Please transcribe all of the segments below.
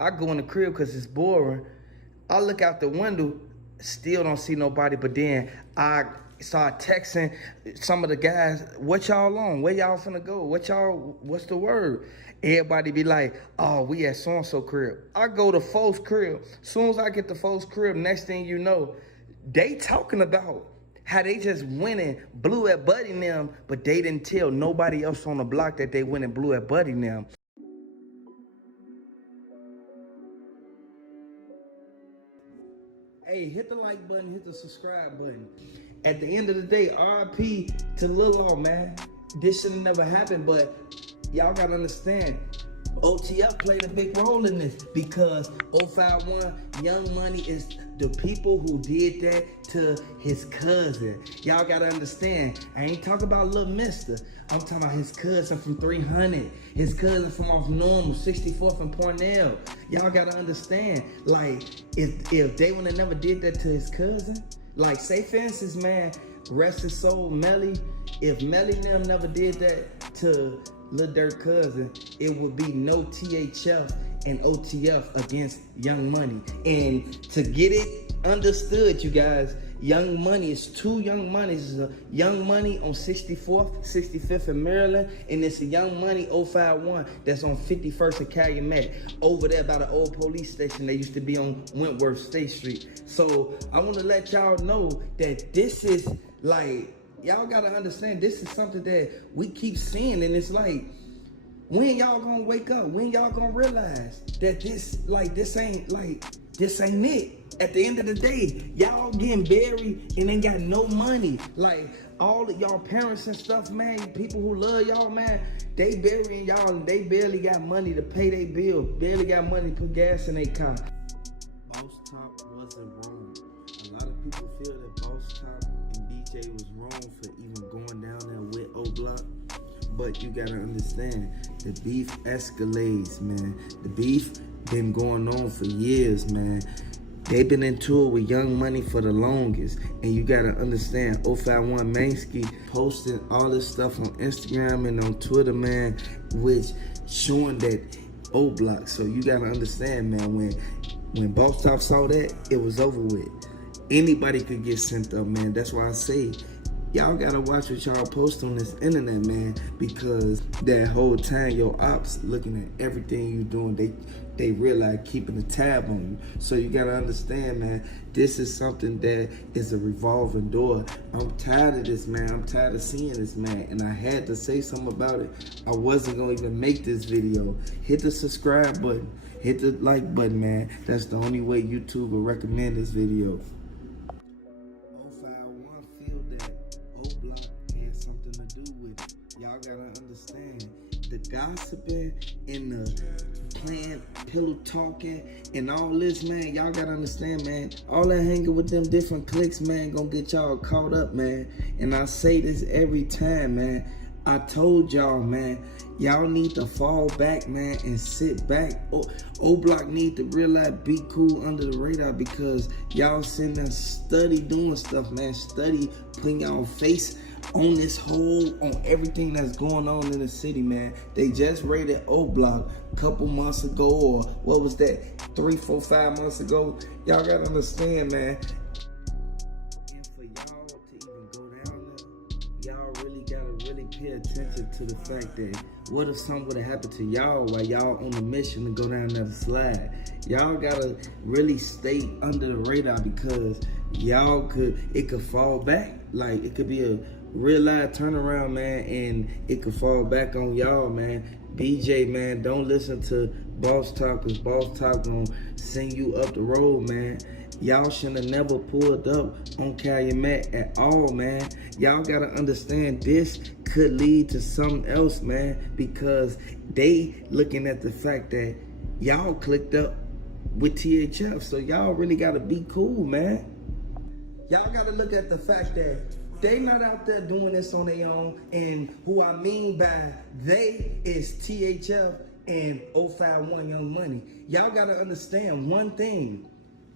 I go in the crib because it's boring. I look out the window, still don't see nobody, but then I start texting some of the guys, what y'all on? Where y'all finna go? What's the word? Everybody be like, oh, we at so-and-so crib. I go to folks' crib. Soon as I get to folks' crib, next thing you know, they talking about how they just went and blew at Buddy and them, but they didn't tell nobody else on the block that they went and blew at Buddy and them. Hey, hit the like button, hit the subscribe button. At the end of the day, RIP to Lil' man. This should have never happened, but y'all gotta understand, OTF played a big role in this because 051 Young Money is the people who did that to his cousin. Y'all gotta understand, I ain't talking about Lil' Mister. I'm talking about his cousin from 300, his cousin from off Normal, 64th and Pornell. Y'all gotta understand, like, if they would have never did that to his cousin, like, say for instance, man, rest his soul, Melly, if Melly and them never did that to Lil Durk cousin, it would be no THF and OTF against Young Money. And to get it understood, you guys, Young Money is two Young Moneys. It's a Young Money on 64th, 65th in Maryland, and it's a Young Money 051 that's on 51st and Calumet, over there by the old police station that used to be on Wentworth State Street. So I want to let y'all know that this is like, y'all gotta understand, this is something that we keep seeing, and it's like, when y'all gonna wake up? When y'all gonna realize that this ain't it? At the end of the day, y'all getting buried and ain't got no money. Like, all of y'all parents and stuff, man, people who love y'all, man, they burying y'all and they barely got money to pay their bill, barely got money to put gas in their car. Boss Top wasn't wrong. A lot of people feel that Boss Top and DJ was wrong for even going down there with OBlock. But you gotta understand, the beef escalates, man. The beef been going on for years, man. They've been in tour with Young Money for the longest. And you gotta understand, 051 Mainsky posting all this stuff on Instagram and on Twitter, man, which showing that OBlock. So you gotta understand, man, when Boss Top saw that, it was over with. Anybody could get sent up, man. That's why I say, y'all gotta watch what y'all post on this internet, man, because that whole time your ops looking at everything you doing, they realize keeping a tab on you. So you gotta understand, man, this is something that is a revolving door. I'm tired of this, man. I'm tired of seeing this, man, and I had to say something about it. I wasn't gonna even make this video. Hit the subscribe button, hit the like button, man. That's the only way YouTube will recommend this video. Y'all gotta understand, the gossiping and the playing, pillow talking and all this, man, y'all gotta understand, man, all that hanging with them different cliques, man, gonna get y'all caught up, man. And I say this every time, man. I told y'all, man, y'all need to fall back, man, and sit back. OBlock need to realize, be cool under the radar, because y'all sitting there study doing stuff, man. Study putting y'all face on this on everything that's going on in the city, man. They just raided OBlock a couple months ago, or what was that, 3, 4, 5 months ago. Y'all gotta understand, man. And for y'all to even go down there, y'all really gotta pay attention to the fact that what if something would have happened to y'all while y'all on a mission to go down there to slide? Y'all gotta really stay under the radar, because it could fall back. Like, it could be a real live turnaround, man, and it could fall back on y'all, man. BJ, man, don't listen to Boss Talk, because Boss Talk gonna send you up the road, man. Y'all shouldn't have never pulled up on Calumet at all, man. Y'all gotta understand, this could lead to something else, man, because they looking at the fact that y'all clicked up with THF. So y'all really gotta be cool, man. Y'all gotta look at the fact that they not out there doing this on their own, and who I mean by they is THF and 051 Young Money. Y'all gotta understand one thing.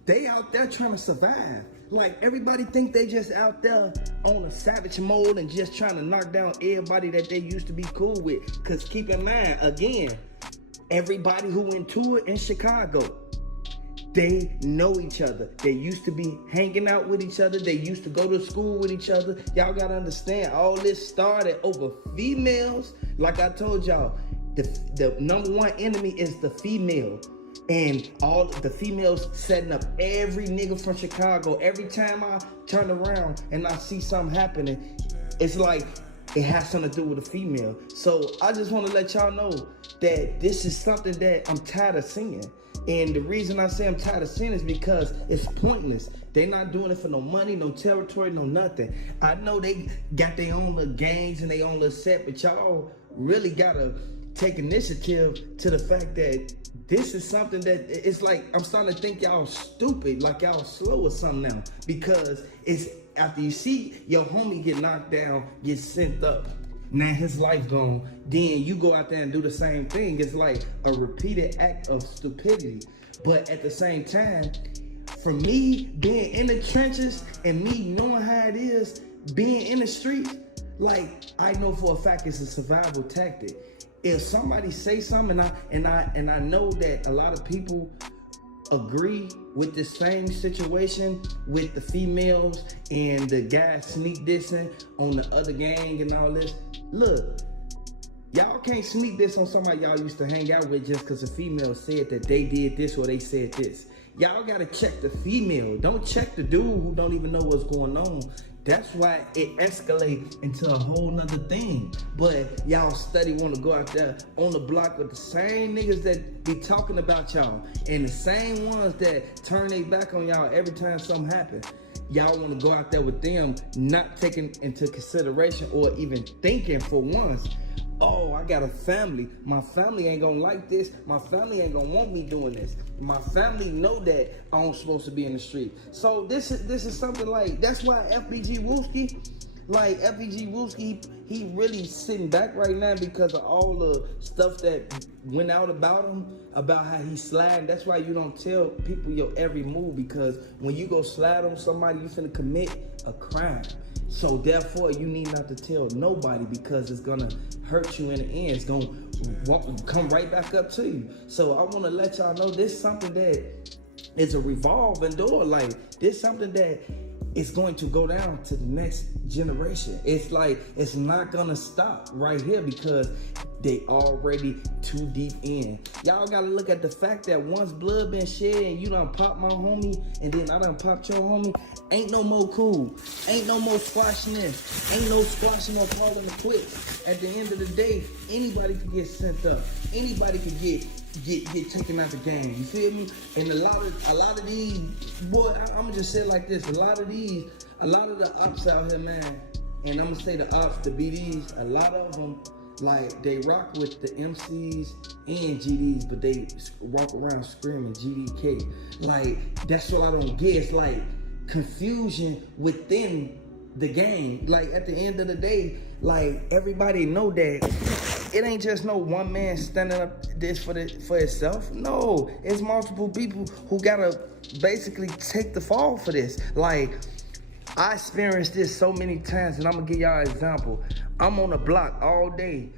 They out there trying to survive. Like, everybody think they just out there on a savage mode and just trying to knock down everybody that they used to be cool with. Cause keep in mind, again, Everybody who went to it in Chicago, they know each other. They used to be hanging out with each other. They used to go to school with each other. Y'all gotta understand, all this started over females. Like I told y'all, the number one enemy is the female. And all the females setting up every nigga from Chicago. Every time I turn around and I see something happening, it's like it has something to do with a female. So I just want to let y'all know that this is something that I'm tired of seeing. And the reason I say I'm tired of seeing is because it's pointless. They're not doing it for no money, no territory, no nothing. I know they got their own little gangs and their own little set, but y'all really gotta take initiative to the fact that this is something that it's like, I'm starting to think y'all stupid, like y'all slow or something now, because it's after you see your homie get knocked down, get sent up, now his life gone, then you go out there and do the same thing. It's like a repeated act of stupidity. But at the same time, for me being in the trenches and me knowing how it is being in the streets, like I know for a fact it's a survival tactic. If somebody say something and I know that a lot of people agree with the same situation with the females and the guys sneak dissing on the other gang and all this, look, y'all can't sneak this on somebody y'all used to hang out with just because a female said that they did this or they said this. Y'all gotta check the female. Don't check the dude who don't even know what's going on. That's why it escalates into a whole nother thing. But y'all steady want to go out there on the block with the same niggas that be talking about y'all and the same ones that turn their back on y'all every time something happens. Y'all want to go out there with them, not taking into consideration or even thinking for once, oh, I got a family. My family ain't gonna like this. My family ain't gonna want me doing this. My family know that I'm supposed to be in the street. So this is something like, that's why FBG Wooski, he really sitting back right now because of all the stuff that went out about him, about how he sliding. That's why you don't tell people your every move, because when you go slide on somebody, you finna commit a crime. So therefore, you need not to tell nobody, because it's gonna hurt you in the end. It's gonna come right back up to you. So I wanna let y'all know this is something that is a revolving door. Like, this is something that is going to go down to the next generation. It's like, it's not gonna stop right here because they already too deep in. Y'all gotta look at the fact that once blood been shed and you done pop my homie and then I done popped your homie, ain't no more cool. Ain't no more squashing this. Ain't no squashing or calling the quits. At the end of the day, anybody could get sent up. Anybody could get taken out the game. You feel me? And a lot of these, boy, I'ma just say it like this. A lot of the ops out here, man, and I'm gonna say the ops, the BDs, a lot of them, like, they rock with the MCs and GDs, but they walk around screaming GDK. Like, that's what I don't get. It's like confusion within the game. Like, at the end of the day, like, everybody know that it ain't just no one man standing up this for itself. No, it's multiple people who gotta basically take the fall for this. Like, I experienced this so many times, and I'm gonna give y'all an example. I'm on the block all day.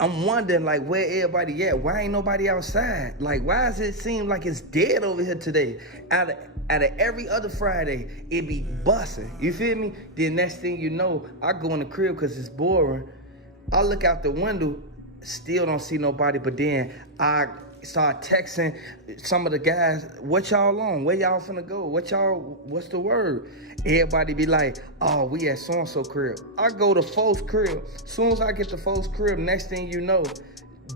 I'm wondering, like, where everybody at? Why ain't nobody outside? Like, why does it seem like it's dead over here today? Out of every other Friday, it be busting. You feel me? Then next thing you know, I go in the crib because it's boring. I look out the window, still don't see nobody, but then I start texting some of the guys, what y'all on? Where y'all finna go? What's the word? Everybody be like, oh, we at so-and-so crib. I go to folks' crib. Soon as I get to folks' crib, next thing you know,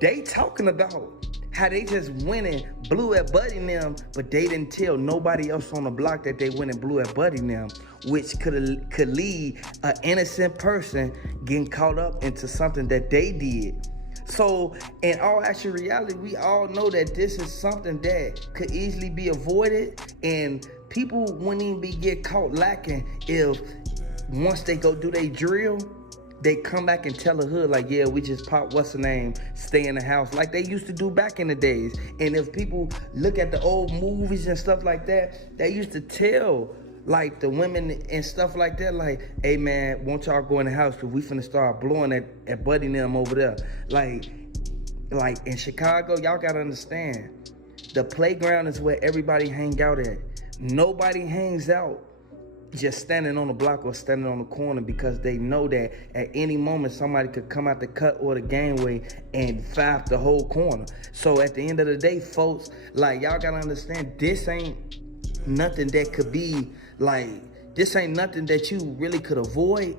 they talking about how they just went and blew at Buddy and them, but they didn't tell nobody else on the block that they went and blew at Buddy and them, which could lead an innocent person getting caught up into something that they did. So, in all actual reality, we all know that this is something that could easily be avoided, and people wouldn't even get caught lacking if once they go do their drill, they come back and tell the hood, like, yeah, we just popped what's the name, stay in the house, like they used to do back in the days. And if people look at the old movies and stuff like that, they used to tell, like, the women and stuff like that, like, hey man, won't y'all go in the house because we finna start blowing at Buddy and them over there. Like, like in Chicago, y'all gotta understand, the playground is where everybody hang out at. Nobody hangs out just standing on the block or standing on the corner, because they know that at any moment somebody could come out the cut or the gangway and five the whole corner. So at the end of the day, folks, like, y'all gotta understand, this ain't nothing that could be like, this ain't nothing that you really could avoid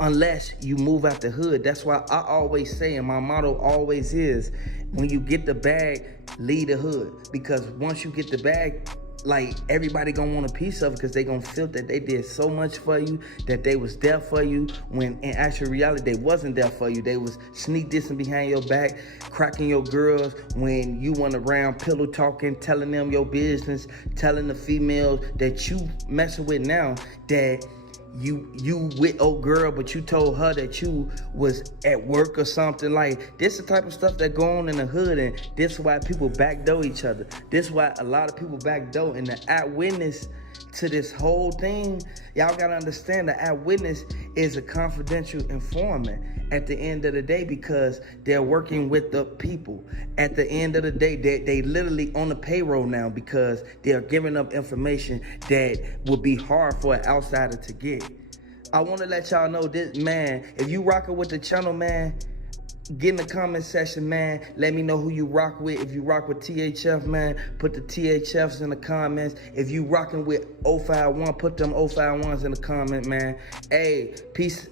unless you move out the hood. That's why I always say, and my motto always is, when you get the bag, leave the hood. Because once you get the bag, like, everybody gonna want a piece of it, because they gonna feel that they did so much for you, that they was there for you, when in actual reality they wasn't there for you. They was sneak dissing behind your back, cracking your girls when you went around pillow talking, telling them your business, telling the females that you messing with now that you with old girl, but you told her that you was at work or something. Like, this is the type of stuff that go on in the hood, and this is why people backdoor each other. This is why a lot of people backdoor. And the eyewitness to this whole thing, y'all gotta understand, the eyewitness is a confidential informant at the end of the day, because they're working with the people. At the end of the day, they literally on the payroll now, because they're giving up information that would be hard for an outsider to get. I want to let y'all know this, man. If you rocking with the channel, man, get in the comment section, man. Let me know who you rock with. If you rock with THF, man, put the THFs in the comments. If you rocking with 051, put them 051s in the comment, man. Hey, peace.